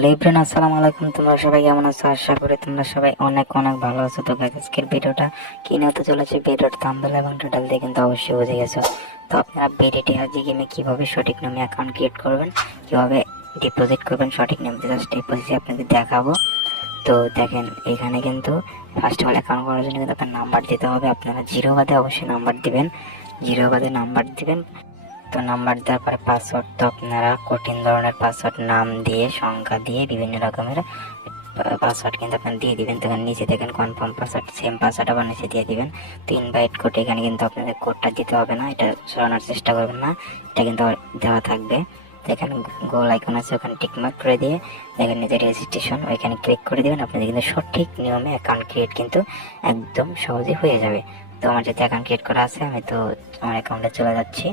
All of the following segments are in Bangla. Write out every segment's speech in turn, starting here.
হ্যালো এভরিওয়ান, আসসালামু আলাইকুম। তোমরা সবাই কেমন আছো? আশা করি তোমরা সবাই অনেক অনেক ভালো আছো। তো গাইস, আজকের ভিডিওটা কি নিয়ে হতে চলেছে, ভিডিওর থাম্বনেল এবং টাইটেল দিয়ে কিন্তু অবশ্যই বুঝে গেছো। তো আপনারা বিডিটি হাজি গেমে কিভাবে সঠিক নামে অ্যাকাউন্ট ক্রিয়েট করবেন, কিভাবে ডিপোজিট করবেন সঠিক নামে, জাস্ট এই প্রসেসে আপনাদের দেখাবো। তো দেখেন, এখানে কিন্তু ফার্স্ট অফ অল অ্যাকাউন্ট করার জন্য কিন্তু আপনার নাম্বার দিতে হবে। আপনারা জিরো বাদে অবশ্যই নাম্বার দিবেন, জিরো বাদে নাম্বার দিবেন। তো নাম্বার দেওয়ার পরে পাসওয়ার্ড, তো আপনারা কঠিন ধরনের পাসওয়ার্ড, নাম দিয়ে, সংখ্যা দিয়ে, বিভিন্ন রকমের পাসওয়ার্ড কিন্তু আপনারা দিয়ে দিবেন। তো এখানে নিচে দেখেন কনফার্ম পাসওয়ার্ড, সেম পাসওয়ার্ড আবার নিচে দিয়ে দিবেন। তো ইনভাইট কোড, এখানে কিন্তু আপনাদের কোডটা দিতে হবে না, এটা সরানোর চেষ্টা করবেন না, এটা কিন্তু দেওয়া থাকবে। তো এখানে গোল আইকন আছে, ওখানে টিকমার্ক করে দিয়ে দেখেন নিজে রেজিস্ট্রেশন, ওইখানে ক্লিক করে দেবেন। আপনাদের কিন্তু সঠিক নিয়মে অ্যাকাউন্ট ক্রিয়েট কিন্তু একদম সহজে হয়ে যাবে। তো আমার যেহেতু অ্যাকাউন্ট ক্রিয়েট করা আছে, আমি তো আমার অ্যাকাউন্টে চলে যাচ্ছি।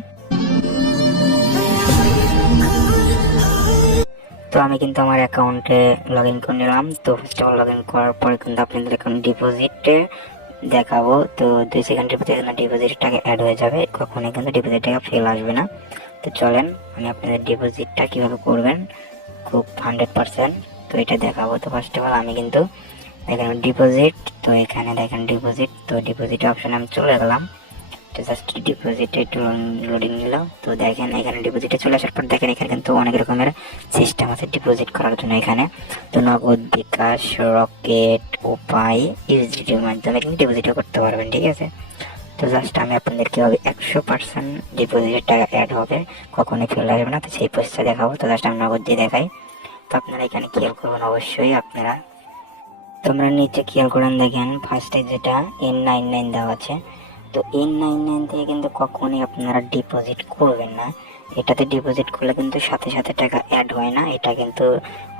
তো আমি কিন্তু আমার অ্যাকাউন্টে লগ ইন করে নিলাম। তো first of all log in করার পরে কিন্তু আপনাদের অ্যাকাউন্ট ডিপোজিটে দেখাবো। তো 2 সেকেন্ডের ভিতরে ডিপোজিট টাকা অ্যাড হয়ে যাবে, কখনোই কিন্তু ডিপোজিট টাকা ফেল আসবে না। তো চলেন আমি আপনাদের ডিপোজিটটা কীভাবে করবেন খুব 100%, তো এটা দেখাবো। তো ফার্স্ট অফ অল আমি কিন্তু দেখেন ডিপোজিট, তো এখানে দেখেন ডিপোজিট, তো ডিপোজিট অপশানে আমি চলে গেলাম। তো জাস্ট ডিপোজিটে একটু লোডিং নিল। তো দেখেন এখানে ডিপোজিটে চলে আসার পর দেখেন এখানে কিন্তু অনেক রকমের সিস্টেম আছে ডিপোজিট করার জন্য। এখানে তো নগদ, বিকাশ, রকেট, উপায়, ইউএসডিটির মাধ্যমে কিন্তু ডিপোজিটও করতে পারবেন, ঠিক আছে। তো জাস্ট আমি আপনাদের কীভাবে 100% ডিপোজিটের টাকা অ্যাড হবে, কখনোই ফেল আসবে না, তো সেই প্রসেসটা দেখাবো। তো জাস্ট আমি নগদ দিয়ে দেখাই। তো আপনারা এখানে খেয়াল করবেন অবশ্যই, আপনারা তোমরা নিচে খেয়াল করেন, দেখেন ফার্স্টে যেটা N99 দেওয়া আছে। তো N99 থেকে কিন্তু কখনই আপনারা ডিপোজিট করবেন না, এটাতে ডিপোজিট করলে কিন্তু সাথে সাথে টাকা অ্যাড হয় না, এটা কিন্তু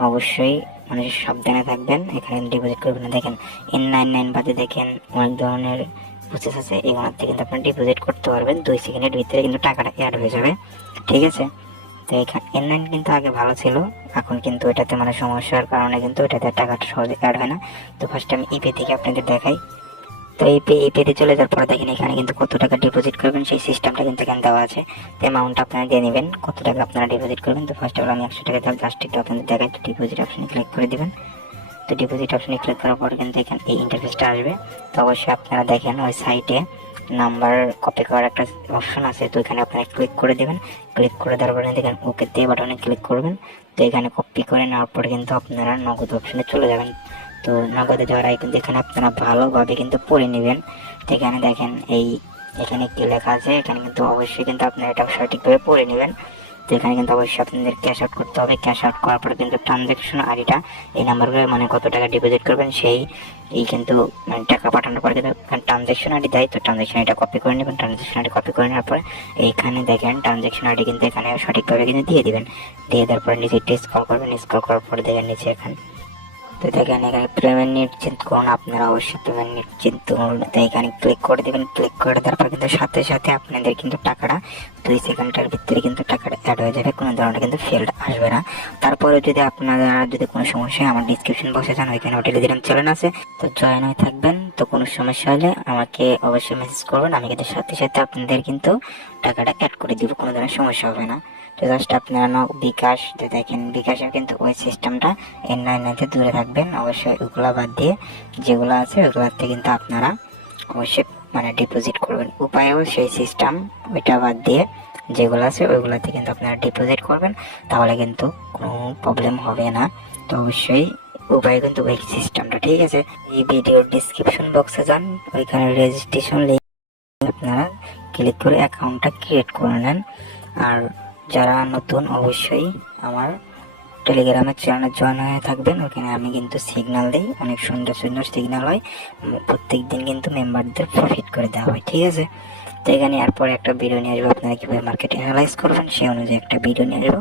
অবশ্যই মানে সাবধানে থাকবেন, এখানে ডিপোজিট করবেন না। দেখেন N99 বাদে দেখেন অনেক ধরনের প্রসেস আছে, এগুলোতে কিন্তু আপনারা ডিপোজিট করতে পারবেন, 2 সেকেন্ডের ভিতরে কিন্তু টাকাটা অ্যাড হয়ে যাবে, ঠিক আছে। তো এখানে N9 কিন্তু আগে ভালো ছিল, এখন কিন্তু এটাতে মানে সমস্যার কারণে কিন্তু এটাতে টাকাটা সহজে অ্যাড হয় না। তো ফার্স্ট আমি ইপে থেকে আপনাদের দেখাই। তো ইপেতে চলে যাওয়ার পর দেখেন এখানে কিন্তু কত টাকা ডিপোজিট করবেন সেই সিস্টেমটা কিন্তু এখানে দেওয়া আছে। তো অ্যামাউন্ট আপনারা দিয়ে নেবেন, কত টাকা আপনারা ডিপোজিট করবেন। তো ফার্স্ট অফ অল আমি 100 টাকা দিয়ে জাস্ট একটু আপনাদের দেখাই। তো ডিপোজিট অপশনে ক্লিক করে দিবেন। তো ডিপোজিট অপশনে ক্লিক করার পর কিন্তু এখানে এই ইন্টারফেসটা আসবে। তো অবশ্যই আপনারা দেখেন ওই সাইটে নাম্বার কপি করার একটা অপশন আছে, তো এখানে আপনারা ক্লিক করে দেবেন। ক্লিক করে দেওয়ার পরে দেখেন ওকে তে বাটনে ক্লিক করবেন। তো এখানে কপি করে নেওয়ার পরে কিন্তু আপনারা নগদ অপশনে চলে যাবেন। তো নগদে যাওয়ার আগে কিন্তু এখানে আপনারা ভালোভাবে কিন্তু পড়ে নেবেন। তো এখানে দেখেন এখানে কি লেখা আছে, এখানে কিন্তু অবশ্যই কিন্তু আপনারা এটা সঠিকভাবে পড়ে নেবেন। তো এখানে কিন্তু অবশ্যই আপনাদের ক্যাশ আউট করতে হবে। ক্যাশ আউট করার পরে কিন্তু ট্রানজ্যাকশন আইডিটা, এই নাম্বারগুলো মানে কত টাকা ডিপোজিট করবেন সেই কিন্তু মানে টাকা পাঠানোর পরে কিন্তু ট্রানজ্যাকশন আইডি দেয়। তো ট্রানজ্যাকশন আইডিটা কপি করে নেবেন। ট্রানজ্যাকশন আইডি কপি করে নেওয়ার পরে এইখানে দেখেন ট্রানজ্যাকশন আইডি কিন্তু এখানে সঠিকভাবে কিন্তু দিয়ে দিবেন। দিয়ে দেওয়ার পরে নিচে স্ক্রল করবেন, স্ক্রল করার পরে দেখেন নিচে এখানে, তো দেখেন এখানে পেমেন্ট নিশ্চিত করুন, আপনারা অবশ্যই পেমেন্ট নিশ্চিত করুন। তো এখানে ক্লিক করে দেবেন। ক্লিক করে দেওয়ার পর কিন্তু সাথে সাথে আপনাদের কিন্তু টাকাটা 2 সেকেন্ডের ভিতরে কিন্তু টাকাটা অ্যাড হয়ে যাবে, কোনো ধরনের কিন্তু ফেল্ড আসবে না। তারপরে যদি আপনারা যদি কোনো সমস্যা হয় আমার ডিসক্রিপশন বক্সে যান, ওইখানে টেলিগ্রাম চ্যানেল আছে, তো জয়েন হয়ে থাকবেন। তো কোনো সমস্যা হলে আমাকে অবশ্যই মেসেজ করবেন, আমি কিন্তু সাথে সাথে আপনাদের কিন্তু টাকাটা অ্যাড করে দিব, কোনো ধরনের সমস্যা হবে না। তো জাস্ট আপনারা বিকাশ, তো দেখেন বিকাশের কিন্তু ওই সিস্টেমটা N99 দূরে থাকবেন অবশ্যই, ওগুলো বাদ দিয়ে যেগুলো আছে ওগুলোতে কিন্তু আপনারা অবশ্যই মানে ডিপোজিট করবেন। উপায়ও সেই সিস্টেম, ওইটা বাদ দিয়ে যেগুলো আছে ওইগুলোতে কিন্তু আপনারা ডিপোজিট করবেন, তাহলে কিন্তু কোনো প্রবলেম হবে না। তো অবশ্যই উপায় কিন্তু ওই সিস্টেমটা, ঠিক আছে। এই ভিডিওর ডিসক্রিপশন বক্সে যান, ওইখানে রেজিস্ট্রেশন লিঙ্ক আপনারা ক্লিক করে অ্যাকাউন্টটা ক্রিয়েট করে নেন। আর যারা নতুন অবশ্যই আমার টেলিগ্রামের চ্যানেলে জয়েন হয়ে থাকবেন, ওখানে আমি কিন্তু সিগন্যাল দিই, অনেক সুন্দর সুন্দর সিগন্যাল হয়, প্রত্যেক দিন কিন্তু মেম্বারদের প্রফিট করে দেওয়া হয়, ঠিক আছে। তো এখানে এরপরে একটা ভিডিও নিয়ে আসবো, আপনারা কীভাবে মার্কেট অ্যানালাইজ করবেন সেই অনুযায়ী একটা ভিডিও নিয়ে আসবো।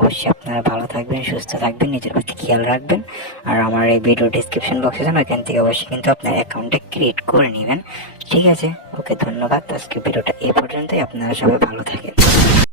অবশ্যই আপনারা ভালো থাকবেন, সুস্থ থাকবেন, নিজের প্রতি খেয়াল রাখবেন। আর আমার এই ভিডিও ডিসক্রিপশন বক্সে যান, ওইখান থেকে অবশ্যই কিন্তু আপনার অ্যাকাউন্টে ক্রিয়েট করে নেবেন, ঠিক আছে। ওকে, ধন্যবাদ। আজকে ভিডিওটা এই পর্যন্তই, আপনারা সবাই ভালো থাকেন।